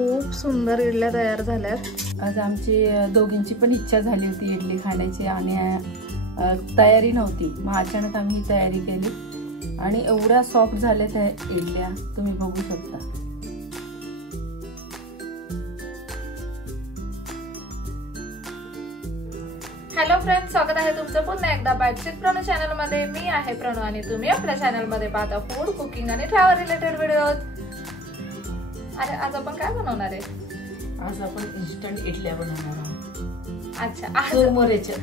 खूप सुंदर इडल्या तयार झाल्यात। आज आमची दोघींची पण इच्छा झाली होती इडली खाण्याची आणि तयारी नव्हती, मग अचानक आम्ही तयारी केली आणि एवढ्या सॉफ्ट झाल्या त्या इडल्या, तुम्ही बघू शकता। हॅलो फ्रेंड्स, स्वागत आहे तुमचं पुन्हा एकदा बाईट्स विथ प्रणू चॅनल मध्ये। मी आहे प्रणू आणि तुम्ही आपल्या चॅनल मध्ये पाहता फूड, कुकिंग आणि ट्रॅव्हल रिलेटेड व्हिडिओज। अरे आज आपण काय बनवणार आहे? आज आपण इन्स्टंट इडल्या बनवणार आहोत। अच्छा, चुरमुऱ्याच्या।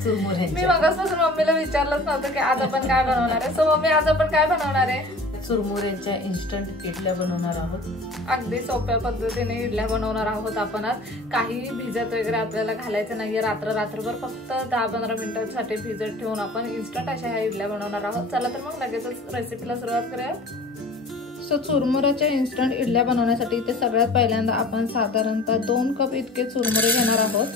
मी मगासपासून मम्मीला विचारलंच नव्हतं की आज आपण काय बनवणार आहे। सो मम्मी, आज आपण काय बनवणार आहे? चुरमुऱ्याच्या इन्स्टंट इडल्या बनवणार आहोत। अगदी सोप्या पद्धतीने इडल्या बनवणार आहोत आपण आज। काही भिजत वगैरे आपल्याला घालायचं नाहीये, रात्रभर फक्त 10-15 मिनिटांसाठी भिजत ठेवून आपण इन्स्टंट अशा ह्या इडल्या बनवणार आहोत। चला तर मग लगेचच रेसिपीला सुरुवात करूया। सो चुरमुऱ्याच्या इन्स्टंट इडल्या बनवण्यासाठी इथे सगळ्यात पहिल्यांदा आपण साधारणतः 2 कप इतके चुरमुरे घेणार आहोत।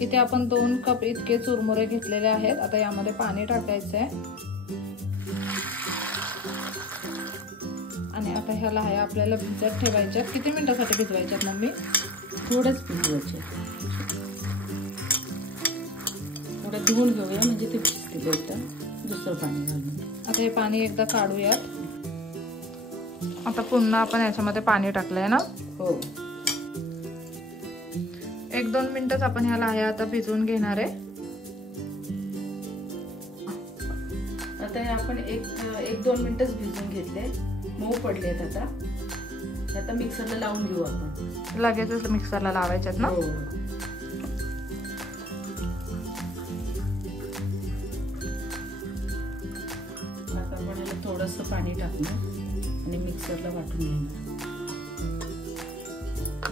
इथे आपण 2 कप इतके चुरमुरे घेतलेले आहेत। आता यामध्ये पाणी टाकायचं आहे आणि आता ह्याला आहे आपल्याला भिजत ठेवायच्यात। किती मिनिटासाठी भिजवायच्यात मम्मी? थोडंच भिजवायचे, थोडं धुवून घेऊया म्हणजे ते भिजतील एकदम। दुसरं पाणी घालून आता हे पाणी एकदा काढूयात। आता पुन्हा आपण याच्यामध्ये पाणी टाकलंय ना? हो। 1-2 मिनिटच आपण ह्याला आहे आता भिजवून घेणार आहे। आता हे आपण 1-2 मिनिटच भिजवून घेतले, मऊ पडलेत। आता मिक्सरला लावून घेऊ आपण। लगेचच मिक्सरला लावायच्यात ना? हो। आता आपण याला थोडंसं पाणी टाकणार आणि मिक्सरला वाटून घेणार।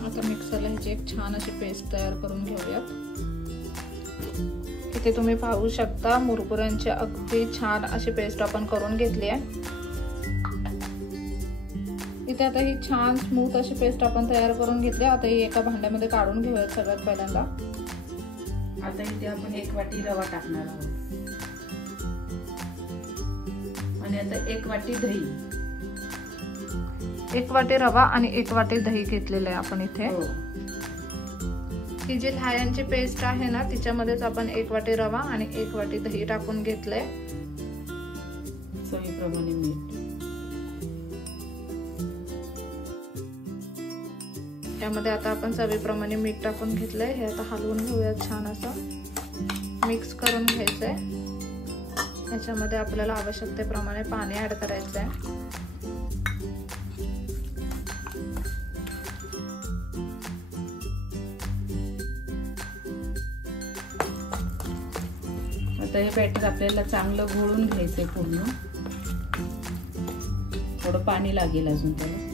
आता मिक्सरला ह्याची एक छान अशी पेस्ट तयार करून घेऊयात। इथे तुम्ही पाहू शकता मुरमुऱ्यांची अगदी छान अशी पेस्ट आपण करून घेतली आहे। इथे आता ही छान स्मूथ अशी पेस्ट आपण तयार करून घेतली। आता ही एका भांड्यामध्ये काढून घेऊयात सगळ्यात पहिल्यांदा। आता इथे आपण 1 वाटी रवा टाकणार आहोत आणि आता 1 वाटी दही। 1 वाटी रवा आणि 1 वाटी दही घेतलेलं आहे आपण इथे। ही जी लाह्यांची पेस्ट आहे ना, तिच्यामध्येच आपण 1 वाटी रवा आणि 1 वाटी दही टाकून घेतलंय। चवीप्रमाणे मीठ। त्यामध्ये आता आपण चवीप्रमाणे मीठ टाकून घेतलंय। हे आता हलवून घेऊया, छान असं मिक्स करून घ्यायचंय। याच्यामध्ये आपल्याला आवश्यकतेप्रमाणे पाणी ऍड करायचंय। आता हे बॅटर आपल्याला चांगलं घोळून घ्यायचंय पूर्ण। थोडं पाणी लागेल अजून त्याला।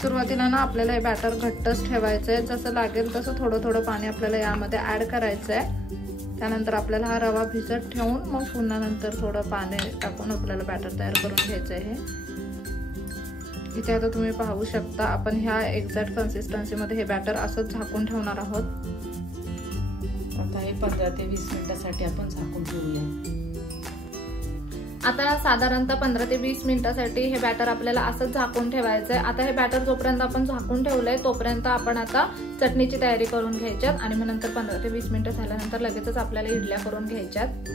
सुरुवातीला ना आपल्याला हे बॅटर घट्टच ठेवायचंय। जसं लागेल तसं थोडं थोडं पाणी आपल्याला यामध्ये ऍड करायचंय। त्यानंतर आपल्याला हा रवा भिजत ठेवून मग पुन्हा नंतर थोडं पाणी टाकून आपल्याला बॅटर तयार करून घ्यायचं आहे। इथे आता तुम्ही पाहू शकता आपण ह्या एक्झॅक्ट कन्सिस्टन्सी मध्ये हे बॅटर असंच झाकून ठेवणार आहोत। आता हे 15 ते 20 मिनिटांसाठी आपण झाकून ठेवूया। आता साधारणतः 15 ते 20 मिनिटांसाठी हे बॅटर आपल्याला असंच झाकून ठेवायचंय। आता हे बॅटर जोपर्यंत आपण झाकून ठेवलंय तोपर्यंत आपण आता चटणीची तयारी करून घ्यायच्यात आणि मग नंतर 15 ते 20 मिनिटं झाल्यानंतर लगेचच आपल्याला इडल्या करून घ्यायच्यात।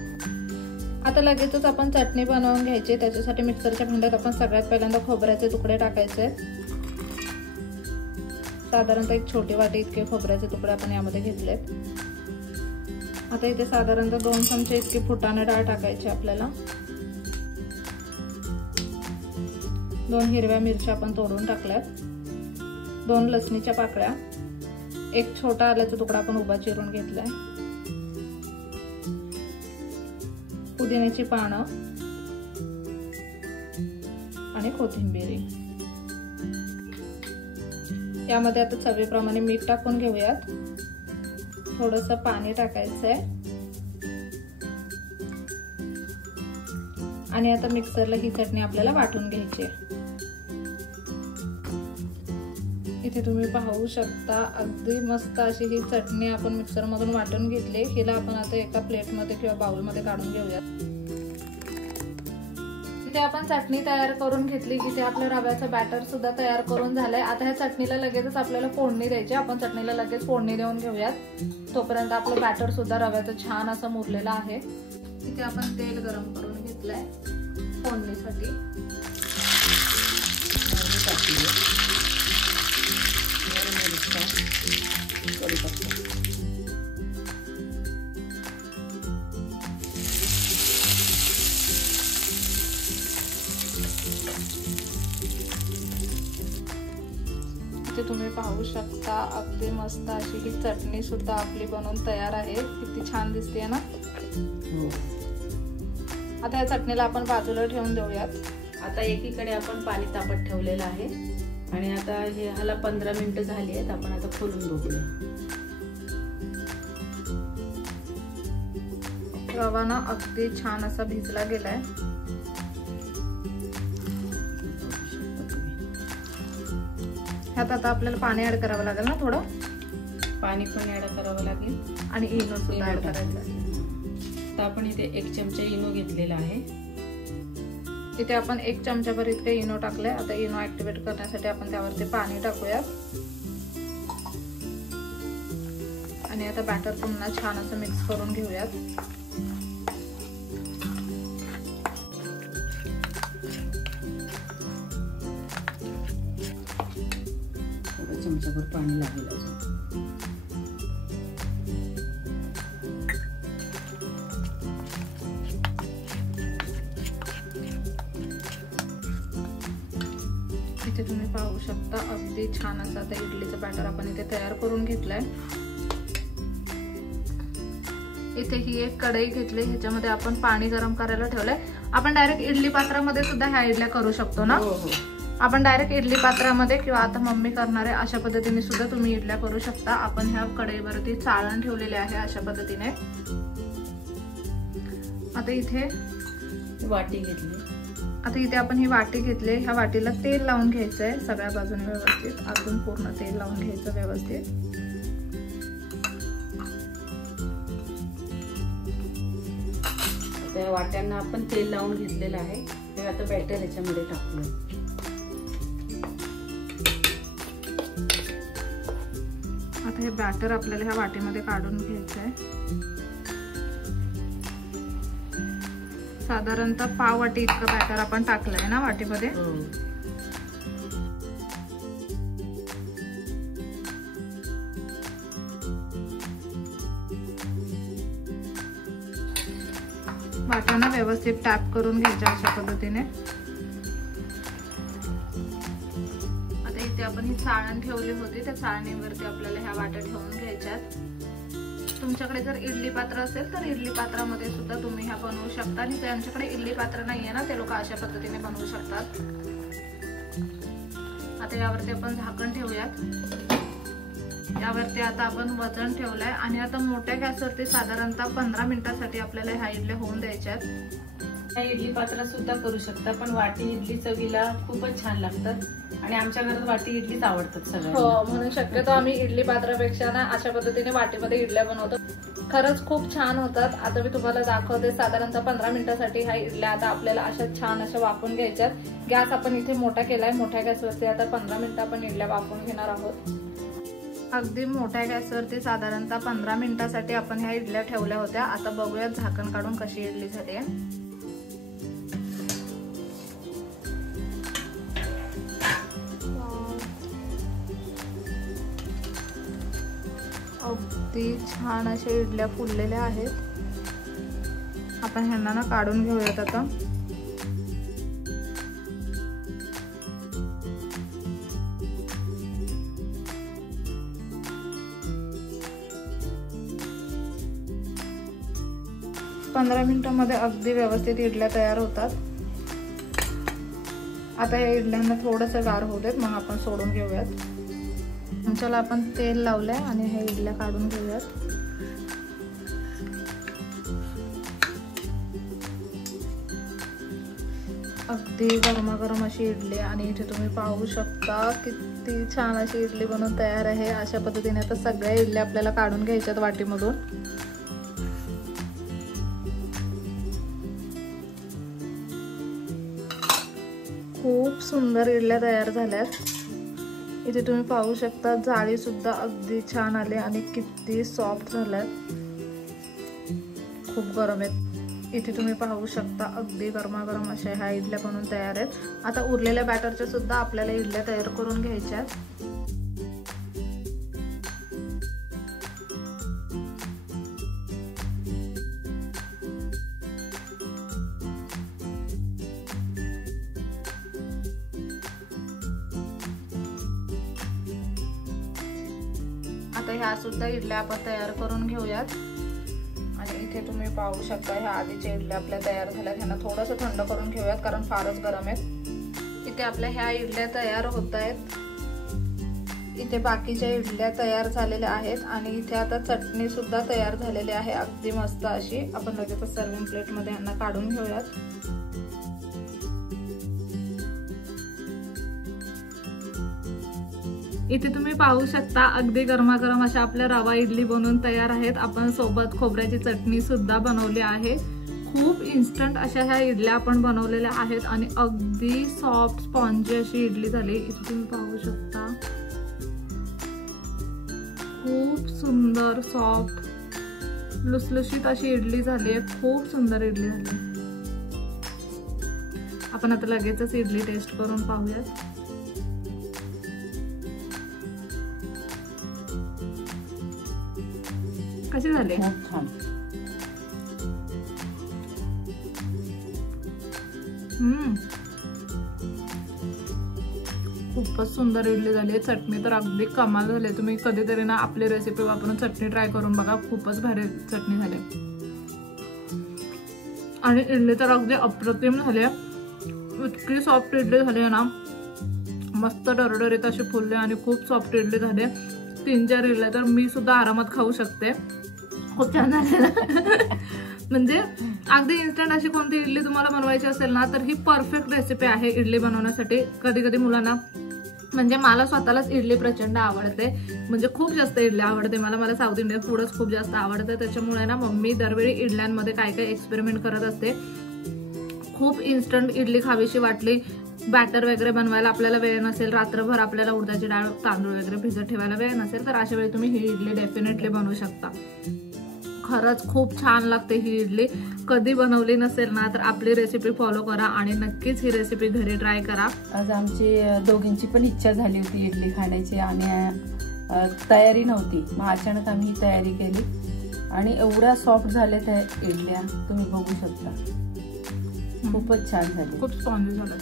आता लगेचच आपण चटणी बनवून घ्यायची। त्याच्यासाठी मिक्सरच्या भांड्यात आपण सगळ्यात पहिल्यांदा खोबऱ्याचे तुकडे टाकायचे। साधारणतः 1 छोटी वाटी इतके खोबऱ्याचे तुकडे आपण यामध्ये घेतलेत। आता इथे साधारणतः 2 चमचे इतकी फुटाणे डाळ टाकायची आपल्याला। 2 हिरव्या मिरच्या आपण तोडून टाकल्यात। 2 लसणीच्या पाकळ्या। 1 छोटा आल्याचा तुकडा आपण उभा चिरून घेतलाय। पुदिन्याची पानं आणि कोथिंबीर। यामध्ये आता चवीप्रमाणे मीठ टाकून घेऊयात। थोडंसं पाणी टाकायचंय आणि आता मिक्सरला ही चटणी आपल्याला वाटून घ्यायची आहे। इथे तुम्ही पाहू शकता अगदी मस्त अशी ही चटणी आपण मिक्सर मधून वाटून घेतली। हिला आपण आता एका प्लेट मध्ये किंवा बाउल मध्ये काढून घेऊयात। इथे आपण चटणी तयार करून घेतली। इथे आपलं रव्याचं बॅटर सुद्धा तयार करून झालंय। आता ह्या चटणीला लगेचच आपल्याला फोडणी द्यायची। आपण चटणीला लगेच फोडणी देऊन घेऊयात। तोपर्यंत आपलं बॅटर सुद्धा रव्याचं छान असं मुरलेलं आहे। इथे आपण तेल गरम करून घेतलंय फोडणीसाठी। इथे तुम्ही पाहू शकता अगदी मस्त अशी ही चटणी सुद्धा आपली बनवून तयार आहे। किती छान दिसते ना। आता या चटणीला आपण बाजूला ठेवून देऊयात। आता एकीकडे आपण पाणी तापत ठेवलेलं आहे आणि आता ह्याला 15 मिनिटं झाली आहेत। आपण आता खोलून बघूया। रवा ना अगदी छान असा भिजला गेलाय। ह्यात आता आपल्याला पाणी ऍड करावं लागेल ना, थोडं पाणी पण ऍड करावं लागेल आणि इनो सुद्धा ऍड करायचं आहे। तर आपण इथे 1 चमचा इनो घेतलेला आहे। इथे आपण 1 चमचाभर इतके इनो टाकले। आता इनो ऍक्टिव्हेट करण्यासाठी आपण त्यावरती पाणी टाकूयात आणि आता बॅटर पुन्हा छान असं मिक्स करून घेऊयात। चमचाभर पाणी लागेल अजून। इथे तुम्ही पाहू शकता अगदी छान असं आता इडलीचं बॅटर आपण इथे तयार करून घेतलंय। इथे ही एक कढई घेतली, ह्याच्यामध्ये आपण पाणी गरम करायला ठेवलंय। आपण डायरेक्ट इडली पात्रामध्ये सुद्धा ह्या इडल्या करू शकतो ना। आपण डायरेक्ट इडली पात्रामध्ये किंवा आता मम्मी करणार आहे अशा पद्धतीने सुद्धा तुम्ही इडल्या करू शकता। आपण ह्या कढईवरती चाळण ठेवलेले आहे अशा पद्धतीने। आता इथे वाटी घेतली। आता इथे आपण ही वाटी घेतली। ह्या वाटीला तेल लावून घ्यायचंय सगळ्या बाजूने व्यवस्थित। आतून पूर्ण तेल लावून घ्यायचं व्यवस्थित। त्या वाट्यांना आपण तेल लावून घेतलेलं आहे। हे आता बॅटर याच्यामध्ये टाकूया। आता हे बॅटर आपल्याला ह्या वाटीमध्ये काढून घ्यायचंय। साधारणतः पाव वाटी इतकं बॅटर आपण टाकलंय ना वाटीमध्ये। वाट्यांना व्यवस्थित टॅप करून घ्यायच्या अशा पद्धतीने। आता इथे आपण ही चाळण ठेवली होती, त्या चाळणीवरती आपल्याला ह्या वाट्या ठेवून घ्यायच्यात। तुमच्याकडे जर इडली पात्र असेल तर इडली पात्रामध्ये सुद्धा तुम्ही ह्या बनवू शकता आणि ज्यांच्याकडे इडली पात्र नाहीये ना ते लोक अशा पद्धतीने बनवू शकतात। आता यावरती आपण झाकण ठेवूयात। यावरती आता आपण वजन ठेवलंय आणि आता मोठ्या गॅसवरती साधारणतः 15 मिनिटांसाठी आपल्याला ह्या इडल्या होऊन द्यायच्यात। ह्या इडली पात्रात सुद्धा करू शकता, पण वाटी इडली चवीला खूपच छान लागतात आणि आमच्या घरात वाटी इडलीच आवडतात सगळ्यांना। हो, म्हणून शक्यतो आम्ही इडली पात्रापेक्षा ना अशा पद्धतीने वाटीमध्ये इडल्या बनवतो। खरंच खूप छान होतात। आता मी तुम्हाला दाखवते। साधारणतः 15 मिनिटांसाठी ह्या इडल्या आता आपल्याला अशा छान अशा वाफून घ्यायच्यात। गॅस आपण इथे मोठा केलाय। मोठ्या गॅसवरती आता 15 मिनिटं आपण इडल्या वाफून घेणार आहोत। अगदी मोठ्या गॅसवरती साधारणतः 15 मिनिटांसाठी आपण ह्या इडल्या ठेवल्या होत्या। आता बघूयात झाकण काढून कशी इडली झाली आहे। अगदी छान अशा इडल्या फुललेल्या आहेत। आपण ह्यांना ना काढून घेऊयात आता। पंधरा मिनिटांमध्ये अगदी व्यवस्थित इडल्या तयार होतात। आता या इडल्यांना थोडंसं गार होऊ देत, मग आपण सोडून घेऊयात। चला आपण तेल लावलंय आणि हे इडल्या काढून घेऊयात। अगदी गरमागरम अशी इडली आणि इथे तुम्ही पाहू शकता किती छान अशी इडली बनवून तयार आहे। अशा पद्धतीने आता सगळ्या इडल्या आपल्याला काढून घ्यायच्यात वाटीमधून। खूप सुंदर इडल्या तयार झाल्यात। इथे तुम्ही पाहू शकता जाळी सुद्धा अगदी छान आली आणि किती सॉफ्ट झाल्यात, खूप गरम आहेत। इथे तुम्ही पाहू शकता अगदी गरमागरम अशा ह्या इडल्या बनवून तयार आहेत। आता उरलेल्या बॅटरच्या सुद्धा आपल्याला इडल्या तयार करून घ्यायच्या आहेत। आता ह्या सुद्धा इडल्या आपण तयार करून घेऊयात। आणि इथे तुम्ही पाहू शकता ह्या आधीच्या इडल्या आपल्या तयार झाल्या, ह्यांना थोडंसं थंड करून घेऊयात कारण फारच गरम आहेत। इथे आपल्या ह्या इडल्या तयार होत आहेत। इथे बाकीच्या इडल्या तयार झालेल्या आहेत आणि इथे आता चटणी सुद्धा तयार झालेली आहे अगदी मस्त अशी। आपण लगेच सर्विंग प्लेट मध्ये ह्यांना काढून घेऊयात। इथे तुम्ही पाहू शकता अगदी गरमागरम अशा आपल्या रवा इडली बनवून तयार आहेत। आपण सोबत खोबऱ्याची चटणी सुद्धा बनवली आहे। खूप इन्स्टंट अशा ह्या इडल्या आपण बनवलेल्या आहेत आणि अगदी सॉफ्ट स्पॉन्जी अशी इडली झाली। इथे तुम्ही पाहू शकता खूप सुंदर सॉफ्ट लुसलुशीत अशी इडली झाली आहे। खूप सुंदर इडली झाली। आपण आता लगेचच इडली टेस्ट करून पाहूयात। कशी झाली? खूप छान। खूपच सुंदर इडली झाली। चटणी तर अगदी कमाल झाली। तुम्ही कधीतरी ना आपली रेसिपी वापरून चटणी ट्राय करून बघा, खूपच भारी चटणी झाली। आणि इडली तर अगदी अप्रतिम झाली। इतकी सॉफ्ट इडली झाली ना, मस्त डरडरीत अशी फुलली आणि खूप सॉफ्ट इडली झाली। 3-4 इडल्या तर मी सुद्धा आरामात खाऊ शकते। खूप छान झाले म्हणजे अगदी इन्स्टंट अशी कोणती इडली तुम्हाला बनवायची असेल ना तर ही परफेक्ट रेसिपी आहे इडली बनवण्यासाठी। कधी कधी मुलांना म्हणजे मला स्वतःलाच इडली प्रचंड आवडते, म्हणजे खूप जास्त इडली आवडते मला साऊथ इंडियन फूडच खूप जास्त आवडते। त्याच्यामुळे ना मम्मी दरवेळी इडल्यांमध्ये काय काय एक्सपेरिमेंट करत असते। खूप इन्स्टंट इडली खावीशी वाटली, बॅटर वगैरे बनवायला आपल्याला वेळ नसेल, रात्रभर आपल्याला उडदाची डाळ तांदूळ वगैरे भिजत ठेवायला वेळ नसेल, तर अशा वेळी तुम्ही ही इडली डेफिनेटली बनवू शकता। खरंच खूप छान लागते ही इडली। कधी बनवली नसेल ना तर आपली रेसिपी फॉलो करा आणि नक्कीच ही रेसिपी घरी ट्राय करा। आज आमची दोघींची पण इच्छा झाली होती इडली खाण्याची आणि तयारी नव्हती, मग अचानक आम्ही ही तयारी केली आणि एवढ्या सॉफ्ट झाल्या त्या इडल्या तुम्ही बघू शकता। खूपच छान झाली, खूप स्पॉन्जी झालं।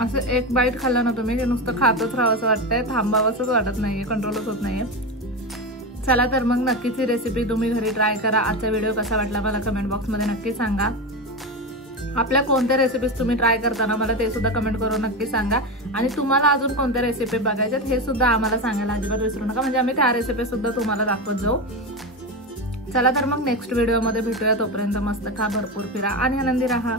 असं एक बाईट खाल्लं ना तुम्ही ते नुसतं खातच राहावंसं वाटतंय, थांबावंसंच वाटत नाहीये, कंट्रोलच होत नाहीये। चला तर मग नक्कीच ही रेसिपी तुम्ही घरी ट्राय करा। आजचा व्हिडिओ कसा वाटला मला कमेंट बॉक्समध्ये नक्की सांगा। आपल्या कोणत्या रेसिपीज तुम्ही ट्राय करताना मला ते सुद्धा कमेंट करून नक्की सांगा। आणि तुम्हाला अजून कोणत्या रेसिपी बघायच्यात हे सुद्धा आम्हाला सांगायला अजिबात विसरू नका, म्हणजे आम्ही त्या रेसिपी सुद्धा तुम्हाला दाखवत जाऊ। चला तर मग नेक्स्ट व्हिडिओमध्ये भेटूया। तोपर्यंत मस्त खा, भरपूर फिरा आणि आनंदी राहा।